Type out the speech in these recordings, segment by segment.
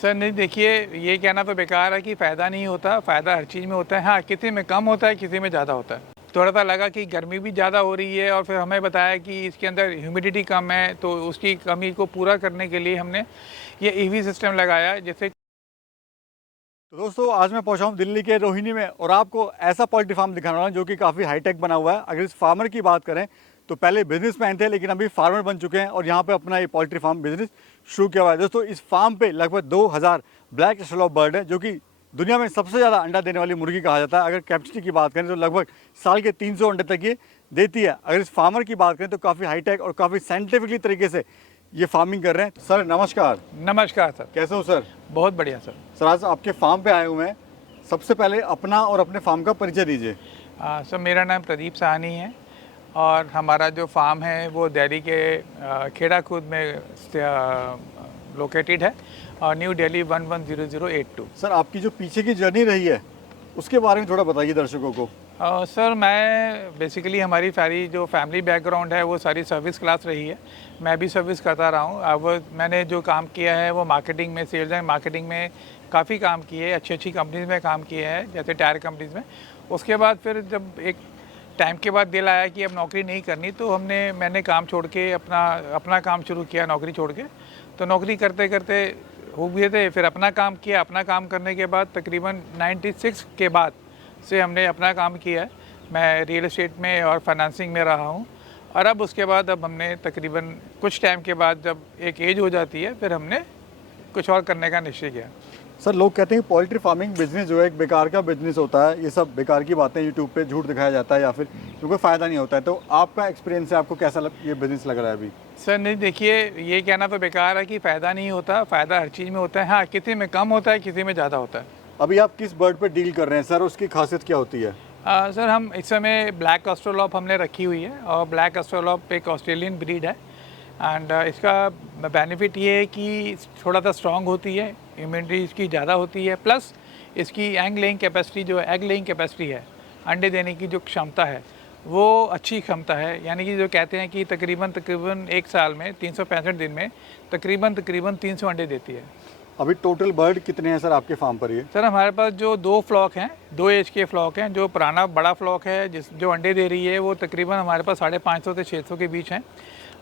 Sir नहीं, देखिए ये कहना तो बेकार है कि फ़ायदा नहीं होता। फ़ायदा हर चीज़ में होता है। हाँ, किसी में कम होता है, किसी में ज़्यादा होता है। थोड़ा सा लगा कि गर्मी भी ज़्यादा हो रही है और फिर हमें बताया कि इसके अंदर ह्यूमिडिटी कम है, तो उसकी कमी को पूरा करने के लिए हमने ये ईवी सिस्टम लगाया जिससे। तो दोस्तों आज मैं पहुंचा हूं दिल्ली के रोहिणी में और आपको ऐसा पोल्ट्री फार्म दिखाने वाला हूं जो कि काफ़ी हाईटेक बना हुआ है। अगर इस फार्मर की बात करें तो पहले बिजनेसमैन थे लेकिन अभी फार्मर बन चुके हैं और यहाँ पे अपना ये पोल्ट्री फार्म बिजनेस शुरू किया हुआ है। दोस्तों इस फार्म पे लगभग 2000 ब्लैक एस्ट्रोलॉप बर्ड है जो कि दुनिया में सबसे ज़्यादा अंडा देने वाली मुर्गी कहा जाता है। अगर कैपेसिटी की बात करें तो लगभग साल के 300 अंडे तक ये देती है। अगर इस फार्मर की बात करें तो काफ़ी हाईटेक और काफ़ी साइंटिफिकली तरीके से ये फार्मिंग कर रहे हैं। सर नमस्कार। नमस्कार सर। कैसे हो सर? बहुत बढ़िया सर। सर आज आपके फार्म पे आए हुए हैं, सबसे पहले अपना और अपने फार्म का परिचय दीजिए। सर मेरा नाम प्रदीप साहनी है और हमारा जो फार्म है वो दिल्ली के खेड़ा खुर्द में लोकेटेड है और न्यू दिल्ली 110082। सर आपकी जो पीछे की जर्नी रही है उसके बारे में थोड़ा बताइए दर्शकों को। सर मैं बेसिकली हमारी सारी जो फैमिली बैकग्राउंड है वो सारी सर्विस क्लास रही है। मैं भी सर्विस करता रहा हूँ। अब मैंने जो काम किया है वो मार्केटिंग में, सेल्स एंड मार्केटिंग में काफ़ी काम किए है। अच्छी अच्छी कंपनीज़ में काम किए हैं, जैसे टायर कंपनीज़ में। उसके बाद फिर जब एक टाइम के बाद दिल आया कि अब नौकरी नहीं करनी, तो मैंने काम छोड़ के अपना काम शुरू किया, नौकरी छोड़ के। तो नौकरी करते करते हो गए थे, फिर अपना काम किया। अपना काम करने के बाद तकरीबन 96 के बाद से हमने अपना काम किया है। मैं रियल एस्टेट में और फाइनेंसिंग में रहा हूँ और अब उसके बाद अब हमने तकरीबन कुछ टाइम के बाद जब एक एज हो जाती है फिर हमने कुछ और करने का निश्चय किया। सर लोग कहते हैं पोल्ट्री फार्मिंग बिजनेस जो है एक बेकार का बिजनेस होता है, ये सब बेकार की बातें यूट्यूब पे झूठ दिखाया जाता है या फिर कोई फ़ायदा नहीं होता है, तो आपका एक्सपीरियंस है, आपको कैसा ये बिजनेस लग रहा है अभी? सर नहीं, देखिए ये कहना तो बेकार है कि फ़ायदा नहीं होता। फ़ायदा हर चीज़ में होता है। हाँ, किसी में कम होता है, किसी में ज़्यादा होता है। अभी आप किस बर्ड पे डील कर रहे हैं सर, उसकी खासियत क्या होती है? सर हम इस समय ब्लैक एस्ट्रोलॉप हमने रखी हुई है और ब्लैक एस्ट्रोलॉप एक ऑस्ट्रेलियन ब्रीड है एंड इसका बेनिफिट ये है कि थोड़ा सा स्ट्रॉन्ग होती है, इम्यूनिटी इसकी ज़्यादा होती है, प्लस इसकी एग लेइंग कैपेसिटी जो एग लेइंग कैपेसिटी है, अंडे देने की जो क्षमता है वो अच्छी क्षमता है। यानी कि जो कहते हैं कि तकरीबन एक साल में 365 दिन में तकरीबन 300 अंडे देती है। अभी टोटल बर्ड कितने हैं सर आपके फार्म पर? ये सर हमारे पास जो 2 फ्लॉक हैं, 2 एज के फ्लॉक हैं। जो पुराना बड़ा फ्लॉक है जो अंडे दे रही है वो तकरीबन हमारे पास 550 से 600 के बीच हैं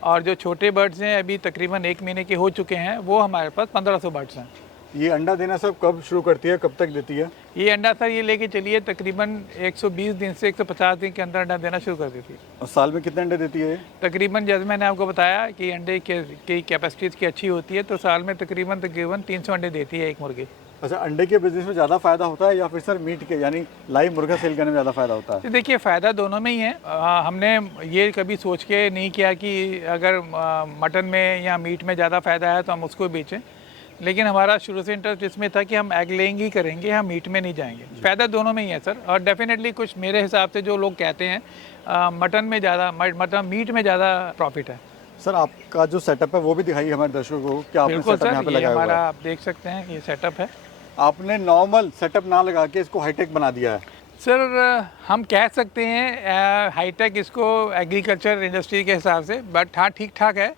और जो छोटे बर्ड्स हैं अभी तकरीबन 1 महीने के हो चुके हैं वो हमारे पास 1500 बर्ड्स हैं। ये अंडा देना सब कब शुरू करती है, कब तक देती है? ये अंडा सर ये लेके चलिए तकरीबन 120 दिन से 150 दिन के अंदर अंडा देना शुरू कर देती है। और साल में कितने अंडे देती है? तकरीबन जैसे मैंने आपको बताया कि अंडे की कैपेसिटी इसकी अच्छी होती है, तो साल में तकरीबन 300 अंडे देती है एक मुर्गी। अच्छा, अंडे के बिजनेस में ज़्यादा फायदा होता है या फिर सर मीट के यानी लाइव मुर्गा सेल करने में ज़्यादा फायदा होता है? तो देखिए फ़ायदा दोनों में ही है। हमने ये कभी सोच के नहीं किया कि अगर मटन में या मीट में ज़्यादा फ़ायदा है तो हम उसको बेचें, लेकिन हमारा शुरू से इंटरेस्ट इसमें था कि हम एग लेइंग ही करेंगे, हम मीट में नहीं जाएंगे। फ़ायदा दोनों में ही है सर। और डेफिनेटली कुछ मेरे हिसाब से जो लोग कहते हैं मटन में ज़्यादा, मतलब मीट में ज़्यादा प्रॉफिट है। सर आपका जो सेटअप है वो भी दिखाइए हमारे दर्शकों को, क्या आपने बिल्कुल सेटअप यहाँ सर, पे ये लगाया हुआ हमारा है? आप देख सकते हैं ये सेटअप है। आपने नॉर्मल सेटअप ना लगा के इसको हाईटेक बना दिया है। सर हम कह सकते हैं हाईटेक इसको एग्रीकल्चर इंडस्ट्री के हिसाब से, बट हाँ ठीक ठाक है।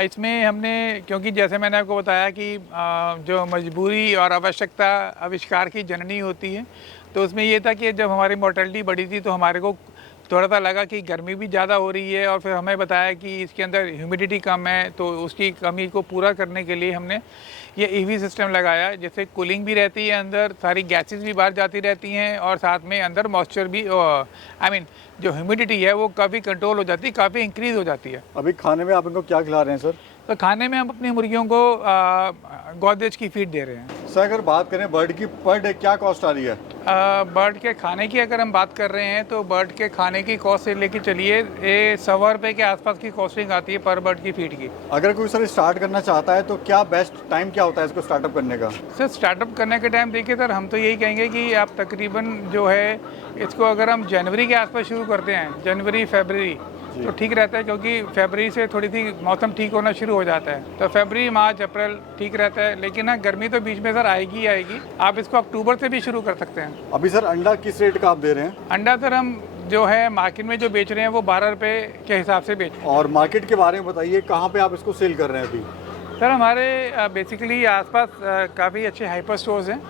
इसमें हमने, क्योंकि जैसे मैंने आपको बताया कि जो मजबूरी और आवश्यकता आविष्कार की जननी होती है, तो उसमें ये था कि जब हमारी मोर्टेलिटी बढ़ी थी तो हमारे को थोड़ा सा लगा कि गर्मी भी ज़्यादा हो रही है और फिर हमें बताया कि इसके अंदर ह्यूमिडिटी कम है, तो उसकी कमी को पूरा करने के लिए हमने ये ईवी सिस्टम लगाया, जिससे कूलिंग भी रहती है, अंदर सारी गैसेस भी बाहर जाती रहती हैं और साथ में अंदर मॉइस्चर भी जो ह्यूमिडिटी है वो काफ़ी कंट्रोल हो जाती है, काफ़ी इंक्रीज़ हो जाती है। अभी खाने में आप इनको क्या खिला रहे हैं सर? तो खाने में हम अपनी मुर्गियों को गौदेज की फीड दे रहे हैं। सर अगर बात करें बर्ड की पर डे क्या कॉस्ट आ रही है? बर्ड के खाने की अगर हम बात कर रहे हैं तो बर्ड के खाने की कॉस्ट से लेके चलिए ये 100 रुपये के आसपास की कॉस्टिंग आती है पर बर्ड की फीड की। अगर कोई सर स्टार्ट करना चाहता है तो क्या बेस्ट टाइम क्या होता है इसको स्टार्टअप करने का? सर स्टार्टअप करने के टाइम देखिए सर, हम तो यही कहेंगे कि आप तकरीबन जो है इसको अगर हम जनवरी के आसपास शुरू करते हैं, जनवरी फरवरी, तो ठीक रहता है, क्योंकि फरवरी से थोड़ी सी मौसम ठीक होना शुरू हो जाता है। तो फरवरी मार्च अप्रैल ठीक रहता है, लेकिन हाँ गर्मी तो बीच में सर आएगी ही आएगी। आप इसको अक्टूबर से भी शुरू कर सकते हैं। अभी सर अंडा किस रेट का आप दे रहे हैं? अंडा सर हम जो है मार्केट में जो बेच रहे हैं वो 12 रुपये के हिसाब से बेच। और मार्केट के बारे में बताइए, कहाँ पे आप इसको सेल कर रहे हैं अभी? सर हमारे बेसिकली आसपास काफ़ी अच्छे हाइपर स्टोर्स हैं,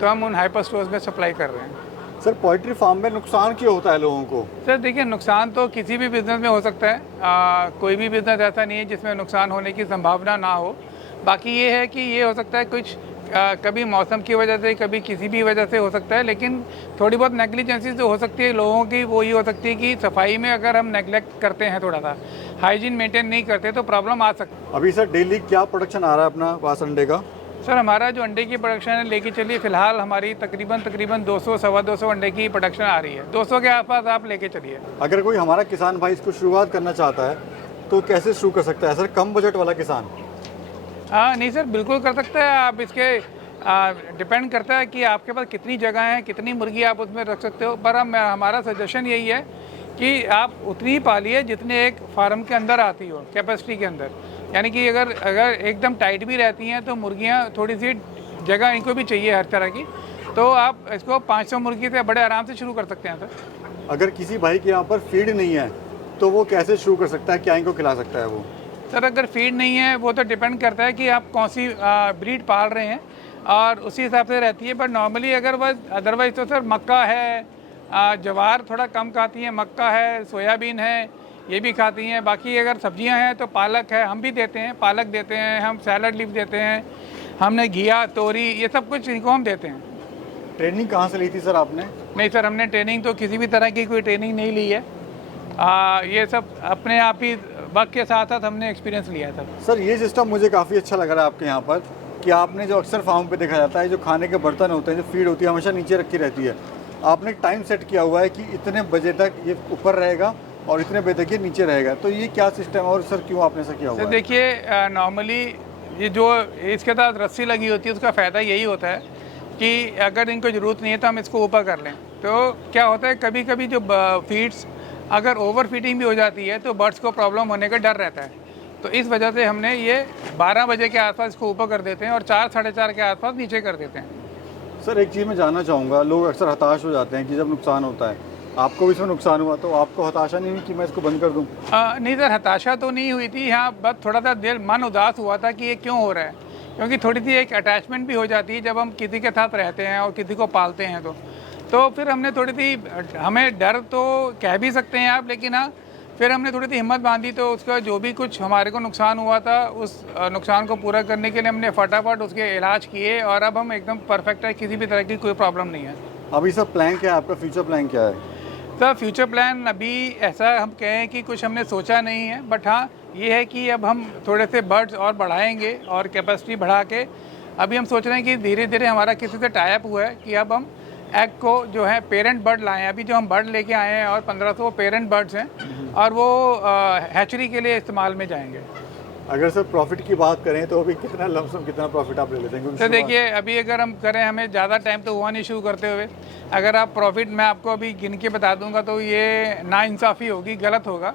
तो हम उन हाइपर स्टोर्स में सप्लाई कर रहे हैं। सर पोल्ट्री फार्म में नुकसान क्यों होता है लोगों को? सर देखिए, नुकसान तो किसी भी बिज़नेस में हो सकता है। कोई भी बिज़नेस ऐसा नहीं है जिसमें नुकसान होने की संभावना ना हो। बाकी ये है कि ये हो सकता है कुछ कभी मौसम की वजह से, कभी किसी भी वजह से हो सकता है, लेकिन थोड़ी बहुत नेग्लिजेंसी जो हो सकती है लोगों की, वो ये हो सकती है कि सफाई में अगर हम नेग्लेक्ट करते हैं, थोड़ा सा हाइजीन मेंटेन नहीं करते तो प्रॉब्लम आ सकती है। अभी सर डेली क्या प्रोडक्शन आ रहा है अपना पास अंडे का? सर हमारा जो अंडे की प्रोडक्शन है लेके चलिए, फिलहाल हमारी तकरीबन 200 सवा 200 अंडे की प्रोडक्शन आ रही है। 200 के आसपास आप लेके चलिए। अगर कोई हमारा किसान भाई इसको शुरुआत करना चाहता है तो कैसे शुरू कर सकता है सर, कम बजट वाला किसान? नहीं सर, बिल्कुल कर सकते हैं आप। इसके डिपेंड करता है कि आपके पास कितनी जगह है, कितनी मुर्गी आप उसमें रख सकते हो। पर हमारा सजेशन यही है कि आप उतनी ही पालिए जितने एक फार्म के अंदर आती हो, कैपेसिटी के अंदर। यानी कि अगर एकदम टाइट भी रहती हैं तो मुर्गियाँ थोड़ी सी जगह इनको भी चाहिए हर तरह की, तो आप इसको 500 मुर्गी से बड़े आराम से शुरू कर सकते हैं सर। अगर किसी भाई के यहाँ पर फीड नहीं है तो वो कैसे शुरू कर सकता है, क्या इनको खिला सकता है वो? सर अगर फीड नहीं है, वो तो डिपेंड करता है कि आप कौन सी ब्रीड पाल रहे हैं और उसी हिसाब से रहती है। बट नॉर्मली अगर वह अदरवाइज तो सर मक्का है, ज्वार थोड़ा कम खाती हैं, मक्का है, सोयाबीन है, ये भी खाती हैं। बाकी अगर सब्जियां हैं तो पालक है, हम भी देते हैं, पालक देते हैं, हम सैलड लीफ देते हैं, हमने घिया, तोरी, ये सब कुछ इनको हम देते हैं। ट्रेनिंग कहाँ से ली थी सर आपने? नहीं सर, हमने ट्रेनिंग तो किसी भी तरह की कोई ट्रेनिंग नहीं ली है। ये सब अपने आप ही वक्त के साथ साथ हमने एक्सपीरियंस लिया था। सर ये सिस्टम मुझे काफ़ी अच्छा लग रहा है आपके यहाँ पर, कि आपने जो अक्सर फार्म पे देखा जाता है, जो खाने के बर्तन होते हैं, जो फीड होती है हमेशा नीचे रखी रहती है, आपने टाइम सेट किया हुआ है कि इतने बजे तक ये ऊपर रहेगा और इतने बजे तक ये नीचे रहेगा। तो ये क्या सिस्टम है और सर क्यों आपने ऐसा किया हुआ सर है? देखिए, नॉर्मली ये जो इसके साथ रस्सी लगी होती है उसका फ़ायदा यही होता है कि अगर इनको ज़रूरत नहीं है तो हम इसको ऊपर कर लें। तो क्या होता है, कभी कभी जो फीड्स अगर ओवर फीडिंग भी हो जाती है तो बर्ड्स को प्रॉब्लम होने का डर रहता है। तो इस वजह से हमने ये 12 बजे के आसपास इसको ऊपर कर देते हैं और 4 साढ़े 4 के आसपास नीचे कर देते हैं। सर एक चीज़ मैं जानना चाहूँगा, लोग अक्सर हताश हो जाते हैं कि जब नुकसान होता है, आपको भी इसमें नुकसान हुआ, तो आपको हताशा नहीं हुई कि मैं इसको बंद कर दूँ? नहीं सर, हताशा तो नहीं हुई थी। हाँ, बस थोड़ा सा दिल मन उदास हुआ था कि ये क्यों हो रहा है, क्योंकि थोड़ी सी एक अटैचमेंट भी हो जाती है जब हम किसी के साथ रहते हैं और किसी को पालते हैं। तो फिर हमने थोड़ी सी, हमें डर तो कह भी सकते हैं आप, लेकिन हाँ फिर हमने थोड़ी सी हिम्मत बांधी। तो उसका जो भी कुछ हमारे को नुकसान हुआ था, उस नुकसान को पूरा करने के लिए हमने फटाफट उसके इलाज किए और अब हम एकदम परफेक्ट है, किसी भी तरह की कोई प्रॉब्लम नहीं है। अभी सर प्लान क्या है आपका, फ्यूचर प्लान क्या है? सर फ्यूचर प्लान अभी ऐसा हम कहें कि कुछ हमने सोचा नहीं है, बट हाँ ये है कि अब हम थोड़े से बर्ड्स और बढ़ाएंगे और कैपेसिटी बढ़ा के अभी हम सोच रहे हैं कि धीरे धीरे हमारा किसी से टाई अप हुआ है कि अब हम एग को जो है पेरेंट बर्ड लाएं। अभी जो हम बर्ड लेके आए हैं और 1500 पेरेंट बर्ड्स हैं और वो हैचरी के लिए इस्तेमाल में जाएंगे। अगर सर प्रॉफिट की बात करें तो अभी कितना लमसम, कितना प्रॉफिट आप ले लेते हैं? सर देखिए, अभी अगर हम करें, हमें ज़्यादा टाइम तो हुआ नहीं शुरू करते हुए। अगर आप प्रॉफिट मैं आपको अभी गिन के बता दूंगा तो ये नाइंसाफ़ी होगी, गलत होगा।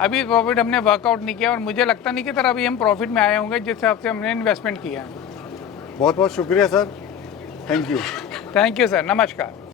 अभी प्रॉफिट हमने वर्कआउट नहीं किया और मुझे लगता नहीं कि सर अभी हम प्रॉफिट में आए होंगे जिस हिसाब से हमने इन्वेस्टमेंट किया है। बहुत बहुत शुक्रिया sir, thank you. Thank you sir, नमस्कार।